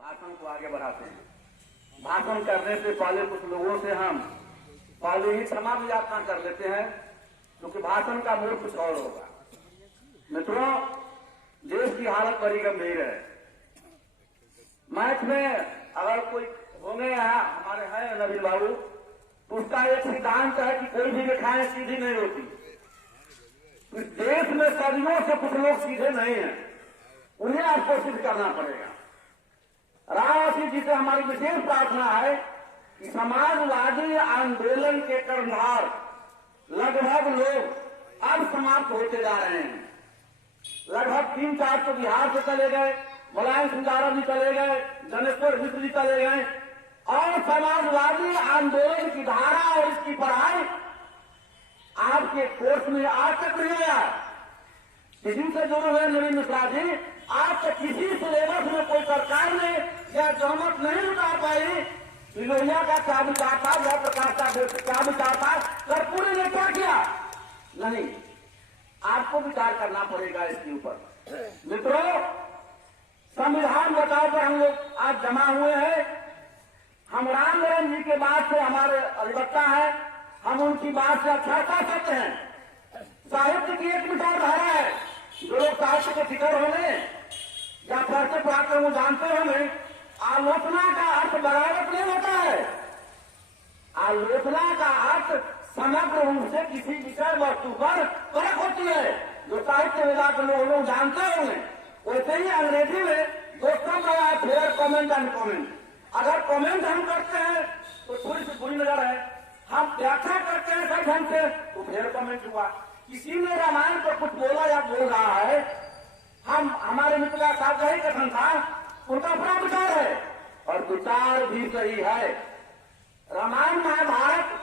भाषण को आगे बढ़ाते हैं। भाषण करने से पहले कुछ लोगों से हम पहले ही क्षमा याचना कर लेते हैं, क्योंकि भाषण का मूल कुछ और होगा। मित्रों, देश की हालत बड़ी गंभीर है। मैच में अगर कोई होंगे हमारे हैं नवीन बाबू, तो उसका एक सिद्धांत है कि कोई भी रेखाएं सीधी नहीं होती। इस देश में सदियों से कुछ लोग सीधे नहीं हैं, उन्हें आपको सिद्ध करना पड़ेगा। रामसी जी से हमारी विशेष प्रार्थना है कि समाजवादी आंदोलन के कर्णधार लगभग लोग अब समाप्त होते जा रहे हैं। लगभग 3-4 तो बिहार से चले गए, मुलायम सिंह यादव जी चले गए, जनेश्वर मिश्र जी चले गए, और समाजवादी आंदोलन की धारा और इसकी पढ़ाई आपके कोर्स में आज तक नहीं आया। किसी से जुड़े हुए नवीन मिश्रा जी, आज तक किसी सिलेबस में कोई सरकार ने या जहमत नहीं जुटा पाई कि लोहिया का क्या विचार था, या प्रकाश का क्या विचार था, कर्पूरी ने क्या किया। नहीं, आपको विचार करना पड़ेगा इसके ऊपर। मित्रों, संविधान बचाओ पर हम लोग आज जमा हुए हैं। हम राम नारायण जी के बाद से हमारे अधिवक्ता हैं, हम उनकी बात से अच्छा कर सकते हैं। साहित्य की एक विचारधारा है, जो लोग साहित्य के फिकर होंगे या पढ़ते पढ़ाते वो जानते होंगे, आलोचना का अर्थ बगावत नहीं होता है। आलोचना का अर्थ समग्र रूप से किसी विषय वस्तु पर परख होती है, जो साहित्य विधा के लोग जानते होंगे। वैसे ही अंग्रेजी में दो शब्द है, फेयर कमेंट एंड कमेंट। अगर कमेंट हम करते हैं तो थोड़ी सी बुरी नजर है, हम व्याख्या करते हैं सही ढंग से तो फेयर कमेंट हुआ। किसी ने रामायण पर कुछ बोला या बोल रहा है, हम हमारे मित्र का साथ यही कथन था, उनका अपना विचार है और विचार भी सही है। रामायण महाभारत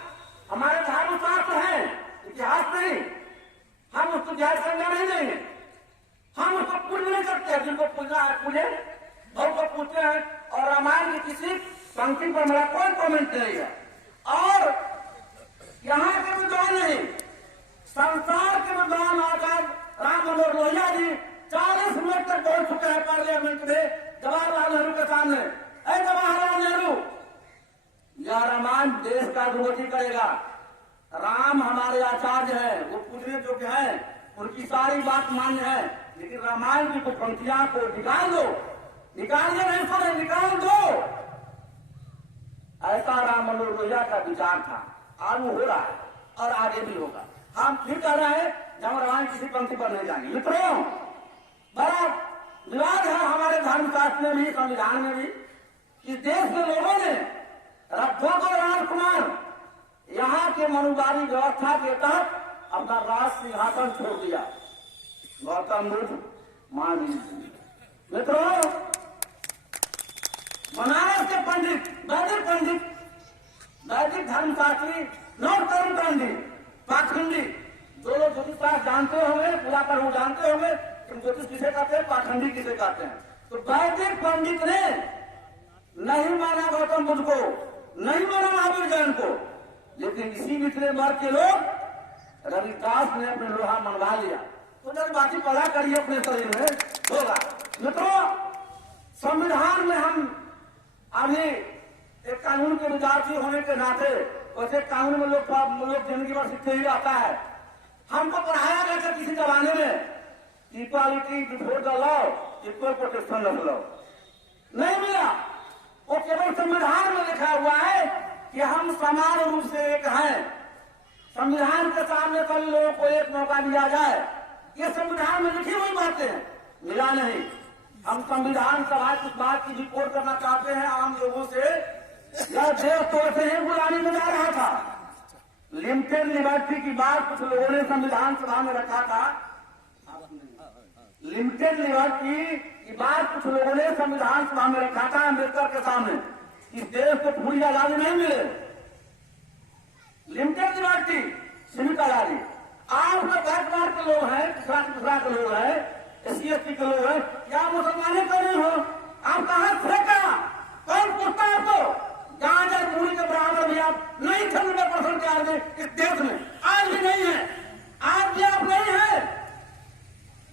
हमारे धर्मशास्त्र है, इतिहास नहीं। हम उसको जायज संज्ञा नहीं देंगे, हम उसको पूज नहीं सकते। जिनको पूजना है पूजे, भव को पूछते हैं। और रामायण की किसी पंक्ति पर मेरा कोई कमेंट नहीं है। और यहाँ के विद्वान नहीं, संसार के विद्वान आचार्य राम मनोहर लोहिया जी 40 मिनट तक बोल चुके हैं पार्लियामेंट में जवाहरलाल नेहरू के सामने। ऐ जवाहरलाल नेहरू, यह रामायण देश का अधोगति करेगा। राम हमारे आचार्य हैं, वो पूजने योग्य हैं, उनकी सारी बात मान्य है, लेकिन रामायण की कुछ पंक्तियां को निकाल दो। निकालिए नहीं सुने, निकाल दो। ऐसा राम मनोहर लोहिया का विचार था, आज वो हो रहा है और आगे भी होगा। हम फिर कह रहे हैं जब रामायण किसी पंक्ति पर नहीं जाएंगे। मित्रों, बड़ा विवाद है हमारे धर्मशास्त्र में भी, संविधान में भी। इस देश के लोगों ने रक्षक और राजकुमार यहाँ के मनुवादी व्यवस्था के तहत अपना राज सिंहासन छोड़ दिया। गौतम बुद्ध, महावीर जी। मित्रों, बनारस के पंडित, वैदिक धर्मशास्त्री, नवतरुण पंडित, पाखंडी, जो लोग ज्योतिष शास्त्र जानते होंगे, पूरा कर वो जानते होंगे, ज्योतिष किसे कहते हैं, पाखंडी किसे कहते हैं। तो वैदिक पंडित ने नहीं माना गौतम बुद्ध को, नहीं माना महावीर जैन को, लेकिन इसी निचले वर्ग के लोग रविदास ने अपने लोहा मनवा लिया। तो जब बाकी पढ़ा करिए अपने शरीर में होगा। मित्रों, संविधान में हम अभी एक कानून के विद्यार्थी होने के नाते, वैसे कानून में लोग जिंदगी भर सीखते ही आता है। हमको पढ़ाया गया था किसी जमाने में equality before the law, equal protection of law, नहीं मिला। वो केवल संविधान में लिखा हुआ है कि हम समान रूप से एक हैं, संविधान के सामने सभी लोगों को एक मौका दिया जाए। ये संविधान में लिखी हुई बातें हैं, मिला नहीं। हम संविधान सभा की बात की रिपोर्ट करना चाहते हैं आम लोगों से। यह देश तो ऐसे ही गुलामी में जा रहा था। लिमिटेड लिबर्टी की बात कुछ लोगों ने संविधान सभा में रखा था। लिमिटेड लिबर्टी की बात कुछ लोगों ने संविधान सभा में रखा था अम्बेडकर के सामने। इस देश को पूरी आजादी नहीं मिले। लिमिटेड लिबर्टी, सीमित आजादी। आप लोग बैकवर्ड के लोग हैं, दूसरा के लोग हैं, SC/ST के लोग हैं, या मुसलमाने का नहीं हो, आप कहां फेंका? कौन पूछता है आपको? गांजा मूली के बराबर भी आप नहीं थे। 90% के आदमी इस देश में आज भी नहीं है, आज भी आप नहीं है।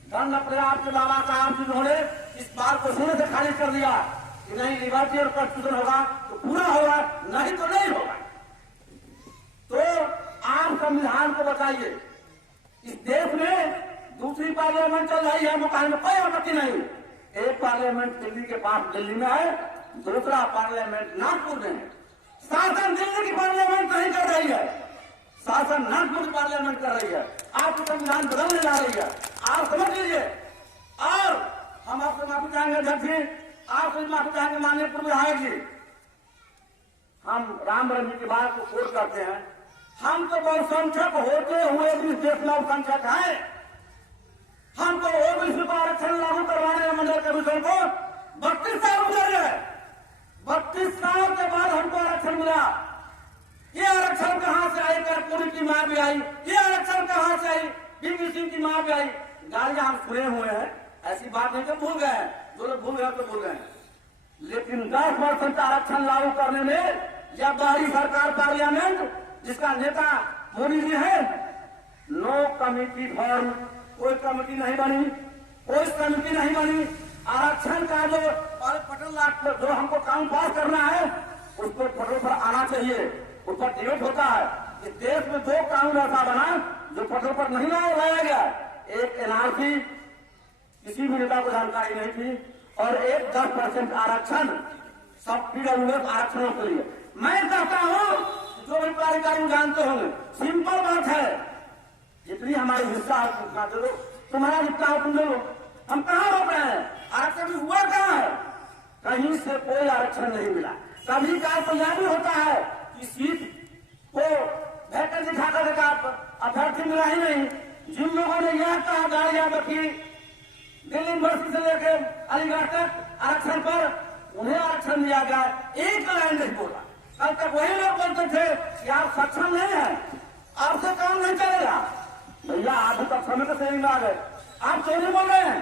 धन अपने आपके बाबा साहब जिन्होंने इस बात को शुरू से खारिज कर दिया कि नहीं लिबर्टी और कॉन्स्टिट्यूशन होगा तो पूरा होगा, नहीं तो नहीं होगा। तो आप संविधान को बताइए। इस देश में दूसरी पार्लियामेंट चल रही है, मुकाबले में कोई आपत्ति नहीं। एक पार्लियामेंट दिल्ली के पास दिल्ली में है, दूसरा पार्लियामेंट नागपुर में है। शासन दिल्ली की पार्लियामेंट नहीं कर रही है, शासन नागपुर की पार्लियामेंट कर रही है। आप संविधान बदलने जा रही है, आप समझ लीजिए। और हम आपसे माफी चाहेंगे अध्यक्ष जी, आपसे माफी चाहेंगे माननीय पूर्व विधायक जी। हम राम रंग जी की बात को कोट करते हैं। हम तो बहुसंख्यक होते हुए भी देश में अल्पसंख्यक है। हमको ओबीसी को आरक्षण लागू करवाने में मंडल कमीशन को 32 साल गुजर गए। 32 साल के बाद हमको आरक्षण मिला। ये आरक्षण कहां से आई? कर्पूरी की मां भी आई। ये आरक्षण कहां से आई? बीपी सिंह की मां भी आई। गालियां हम सुने हुए हैं, ऐसी बात नहीं कि भूल गए हैं। जो लोग भूल गए तो भूल गए, लेकिन 10% आरक्षण लागू करने में या बाहरी सरकार पार्लियामेंट जिसका नेता मोदी जी है, नो कमिटी फॉर्म, कोई कमेटी नहीं बनी, कोई कमेटी नहीं बनी। आरक्षण का जो पटल जो हमको कानून पास करना है उसको पटल पर आना चाहिए, उस पर डिबेट होता है। इस देश में 2 कानून ऐसा बना जो पटल पर नहीं लाया गया। एक एनआरसी, किसी भी नेता को जानकारी नहीं थी, और एक 10% आरक्षण सब पीडब्ल्यूएस आरक्षणों के लिए। मैं कहता हूं, जो भी कार्यकारी जानते होंगे, सिंपल बात है, जितनी हमारी हिस्सा है उतना दे दो, तुम्हारा जितना हो तुम दे दो। हम कहाँ रोक रहे हैं? आरक्षण हुआ कहाँ है? कहीं से कोई आरक्षण नहीं मिला। कभी का तो यह भी होता है कि सीट को बेहतर दिखाकर देखा अभ्यर्थी मिला ही नहीं। जिन लोगों ने यह कहा गाड़ियां रखी दिल्ली यूनिवर्सिटी से लेकर अलीगढ़ तक आरक्षण पर, उन्हें आरक्षण दिया गया, एक लाइन नहीं बोला। कल तक वही लोग बोलते थे कि आप सक्षम नहीं है, आपसे काम नहीं चलेगा। भैया आप तक समय के सही में आ गए, आप क्यों नहीं बोल रहे हैं?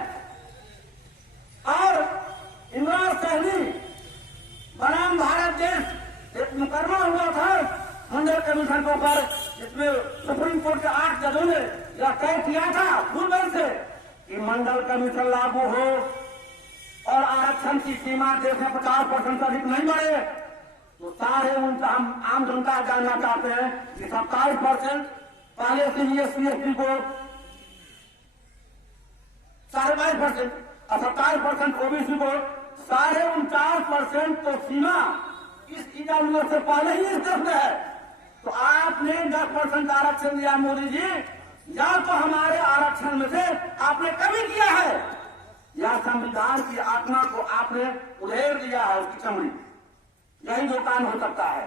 और इमरान सहनी बनाम भारत देश एक मुकदमा हुआ था मंडल कमीशन के ऊपर, जिसमें सुप्रीम कोर्ट के 8 जजों ने यह तय किया था भूल से कि मंडल कमीशन लागू हो और आरक्षण की सीमा देश में 50% से अधिक नहीं बढ़े। तो सारे उनका हम आम जनता जानना चाहते हैं कि 27% पहले से एससी एसटी को 22.5% और 27% ओबीसी को 49.5% तो सीमा इस ईडब्ल्यूएस से पहले ही इस देश में है। तो आपने 10% आरक्षण दिया मोदी जी, या तो हमारे आरक्षण में से आपने कमी किया है या संविधान की आत्मा को आपने उधेड़ दिया है, उसकी चमड़ी। यही जो काम हो सकता है,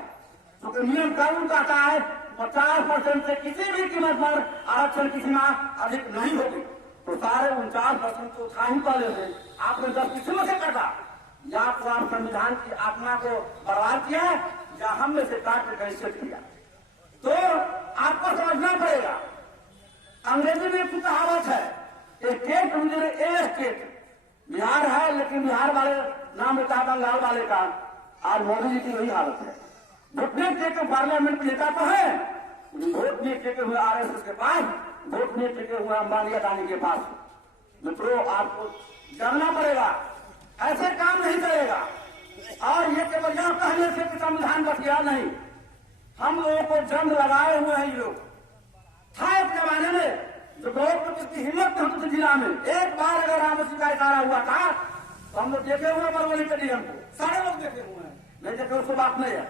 क्योंकि नियम कानून कहता है 50% से किसी भी कीमत पर आरक्षण की सीमा अधिक नहीं होगी। तो सारे 49% तो था ही पहले से, आपने 10 किसी में से काटा। या तो आप संविधान की आत्मा को बर्बाद किया या हम में से काट के कहीं सेट किया। तो आपको समझना पड़ेगा, अंग्रेजी में एक कहावत है, ए स्टेट। बिहार है, लेकिन बिहार वाले नाम लेता है बंगाल वाले का। आज मोदी जी की वही हालत है। घुटने टेके पार्लियामेंट में नेता तो है, वोट नहीं टेके हुए आरएसएस के पास, वोट नहीं टेके हुए अंबानी अदानी के पास। मित्रों, आपको जानना पड़ेगा, ऐसे काम नहीं चलेगा। और ये केवल यह कहने से कि संविधान बच गया नहीं, हम लोगों को जंग लगाए हुए हैं। ये लोग था एक जमाने में जो बहुत किसकी हिम्मत होती थी जिला में, एक बार अगर रामसी का इशारा हुआ था तो हम लोग देखे हुए मरवली के डीएम को, सारे लोग देखे हुए हैं, नहीं देखे उसको बात नहीं है।